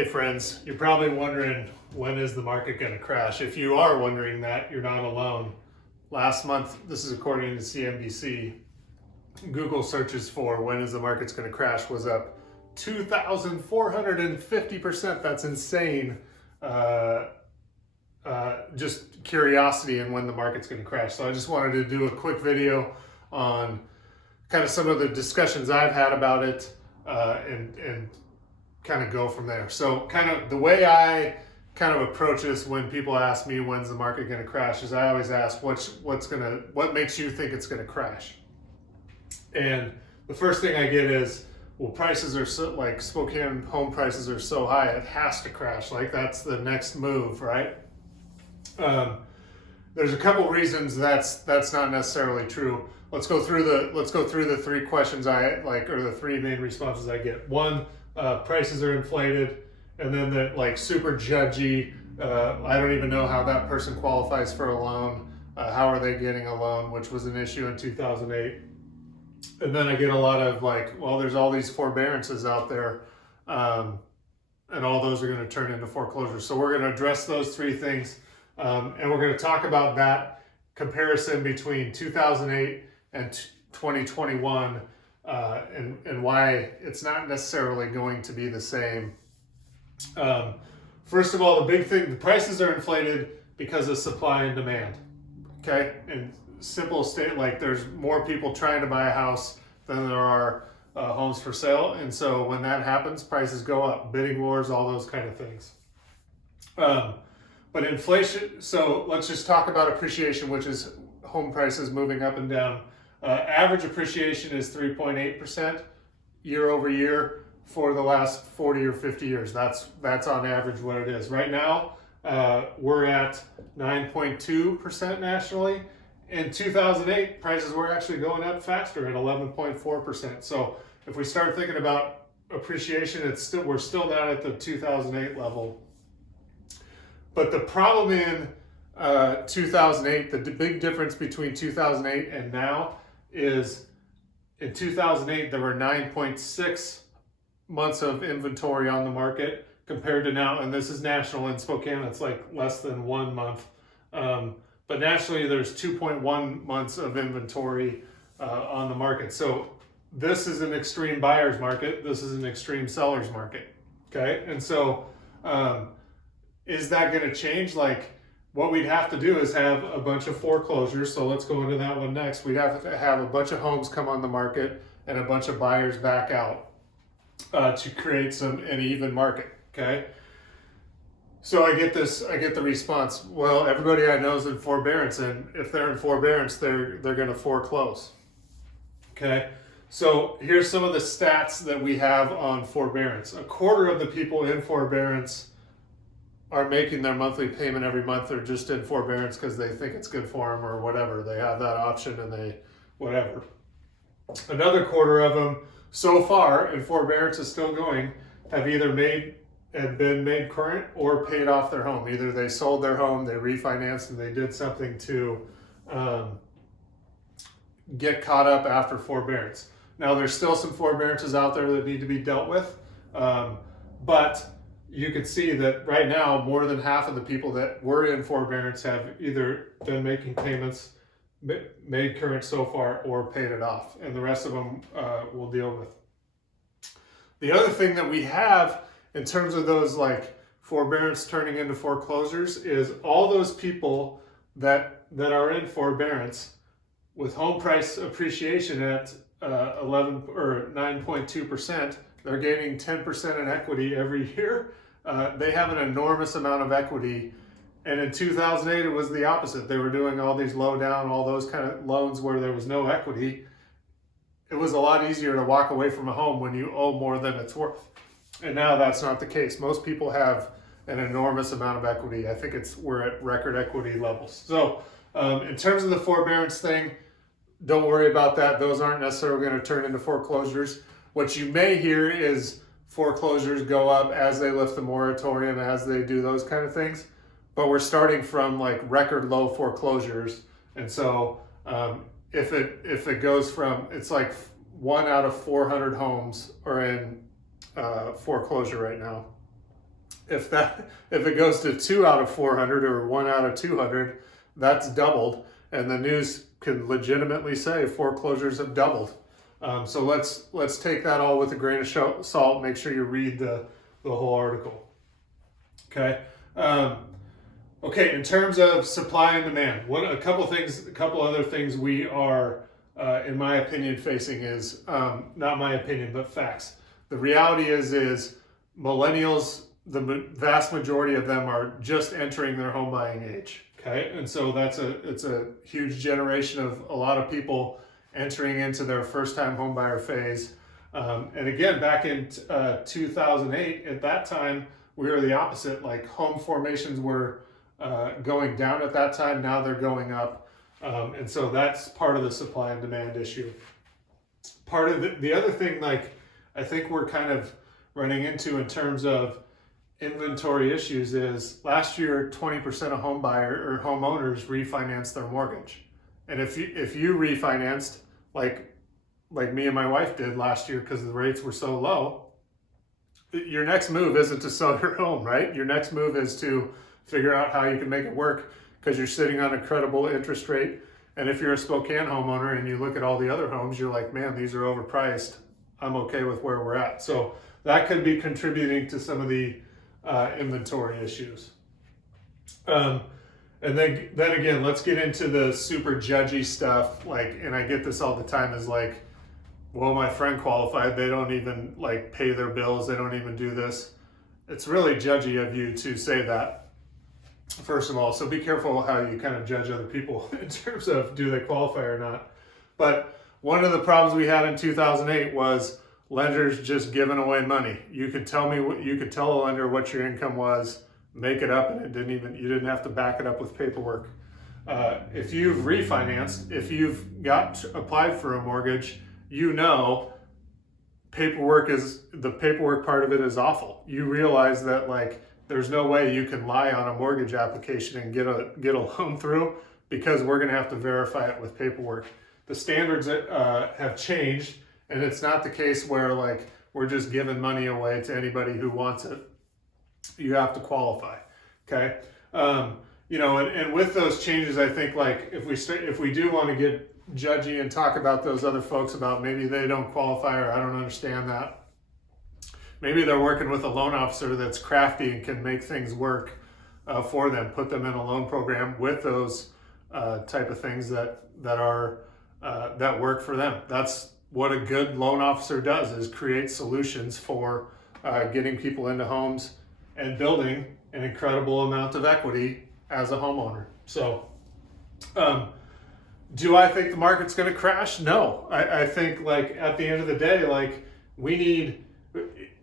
Hey friends, you're probably wondering, when is the market going to crash? If you are wondering that, you're not alone. Last month, this is according to CNBC, Google searches for when is the market's going to crash was up 2,450%. That's insane. Just curiosity and when the market's going to crash. So I just wanted to do a quick video on kind of some of the discussions I've had about it and kind of go from there. So kind of the way I kind of approach this when people ask me when's the market going to crash is I always ask what makes you think it's going to crash? And the first thing I get is, well, prices are so, like Spokane home prices are so high, it has to crash. Like that's the next move, right? There's a couple reasons that's not necessarily true. Let's go through the three questions I like, or the three main responses I get. One, prices are inflated, and then the like super judgy. I don't even know how that person qualifies for a loan. How are they getting a loan, which was an issue in 2008. And then I get a lot of like, well, there's all these forbearances out there, and all those are going to turn into foreclosures. So we're going to address those three things, and we're going to talk about that comparison between 2008 and 2021, and why it's not necessarily going to be the same. First of all, the big thing, the prices are inflated because of supply and demand. Okay, and simple state, like there's more people trying to buy a house than there are homes for sale, and so when that happens, prices go up, bidding wars, all those kind of things. But inflation, so let's just talk about appreciation, which is home prices moving up and down. Average appreciation is 3.8% year over year for the last 40 or 50 years. That's on average what it is. Right now, we're at 9.2% nationally. In 2008, prices were actually going up faster at 11.4%. So if we start thinking about appreciation, we're still not at the 2008 level. But the problem in 2008, the big difference between 2008 and now is in 2008, there were 9.6 months of inventory on the market compared to now, and this is national. In Spokane, it's like less than 1 month. But nationally, there's 2.1 months of inventory on the market. So this is an extreme buyer's market. This is an extreme seller's market. Okay, and so is that going to change? Like, what we'd have to do is have a bunch of foreclosures. So let's go into that one next. We'd have to have a bunch of homes come on the market and a bunch of buyers back out to create an even market. Okay. So I get the response, well, everybody I know is in forbearance, and if they're in forbearance, they're going to foreclose. Okay. So here's some of the stats that we have on forbearance. A quarter of the people in forbearance are making their monthly payment every month. They're just in forbearance because they think it's good for them or whatever. They have that option and whatever. Another quarter of them so far, and forbearance is still going, have either been made current or paid off their home. Either they sold their home, they refinanced, and they did something to get caught up after forbearance. Now, there's still some forbearances out there that need to be dealt with, but you can see that right now, more than half of the people that were in forbearance have either been making payments, made current so far, or paid it off, and the rest of them we'll deal with. The other thing that we have in terms of those like forbearance turning into foreclosures is all those people that are in forbearance with home price appreciation at 11 or 9.2%. They're gaining 10% in equity every year. They have an enormous amount of equity. And in 2008, it was the opposite. They were doing all these low down, all those kind of loans where there was no equity. It was a lot easier to walk away from a home when you owe more than it's worth. And now that's not the case. Most people have an enormous amount of equity. I think we're at record equity levels. So in terms of the forbearance thing, don't worry about that. Those aren't necessarily going to turn into foreclosures. What you may hear is foreclosures go up as they lift the moratorium, as they do those kind of things. But we're starting from like record low foreclosures. And so if it goes from, it's like 1 out of 400 homes are in foreclosure right now. If it goes to 2 out of 400 or 1 out of 200, that's doubled, and the news can legitimately say foreclosures have doubled. So let's take that all with a grain of salt. Make sure you read the whole article. Okay. Okay. In terms of supply and demand, a couple other things we are, in my opinion, facing is not my opinion, but facts. The reality is millennials, the vast majority of them are just entering their home buying age. Okay, and so it's a huge generation of a lot of people entering into their first time home buyer phase. And again, back in 2008, at that time, we were the opposite. Like home formations were going down at that time. Now they're going up. And so that's part of the supply and demand issue. Part of the other thing, like I think we're kind of running into in terms of inventory issues is last year 20% of home buyer or homeowners refinanced their mortgage. And if you refinanced like me and my wife did last year because the rates were so low, your next move isn't to sell your home, right? Your next move is to figure out how you can make it work because you're sitting on a credible interest rate. And if you're a Spokane homeowner and you look at all the other homes, you're like, man, these are overpriced. I'm okay with where we're at. So that could be contributing to some of the inventory issues. And then again, let's get into the super judgy stuff. Like, and I get this all the time is like, well, my friend qualified. They don't even like pay their bills. They don't even do this. It's really judgy of you to say that, first of all. So be careful how you kind of judge other people in terms of do they qualify or not. But one of the problems we had in 2008 was lenders just giving away money. You could tell a lender what your income was, make it up, and you didn't have to back it up with paperwork. If you've refinanced, if you've applied for a mortgage, the paperwork part of it is awful. You realize that like there's no way you can lie on a mortgage application and get a loan through because we're going to have to verify it with paperwork. The standards have changed. And it's not the case where like we're just giving money away to anybody who wants it. You have to qualify, okay? And with those changes, I think like if we do want to get judgy and talk about those other folks about maybe they don't qualify or I don't understand that. Maybe they're working with a loan officer that's crafty and can make things work for them, put them in a loan program with those type of things that work for them. That's what a good loan officer does, is create solutions for getting people into homes and building an incredible amount of equity as a homeowner. So do I think the market's going to crash? No. I think like at the end of the day, like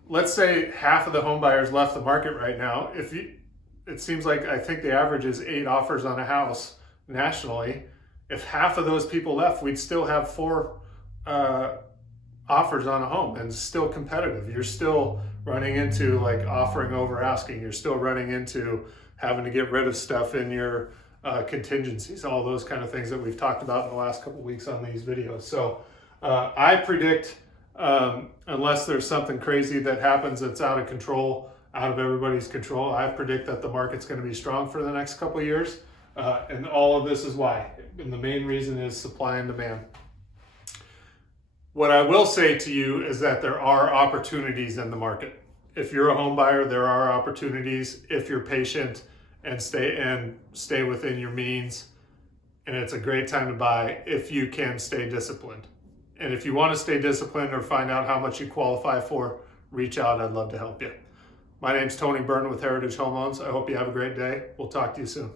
let's say half of the home buyers left the market right now. It seems like I think the average is 8 offers on a house nationally. If half of those people left, we'd still have 4 offers on a home and still competitive. You're still running into like offering over asking. You're still running into having to get rid of stuff in your contingencies, all those kind of things that we've talked about in the last couple of weeks on these videos. So I predict, unless there's something crazy that happens that's out of control, out of everybody's control, I predict that the market's going to be strong for the next couple of years. And all of this is why. And the main reason is supply and demand. What I will say to you is that there are opportunities in the market. If you're a home buyer, there are opportunities if you're patient and stay within your means. And it's a great time to buy if you can stay disciplined. And if you want to stay disciplined or find out how much you qualify for, reach out. I'd love to help you. My name's Tony Byrne with Heritage Home Loans. I hope you have a great day. We'll talk to you soon.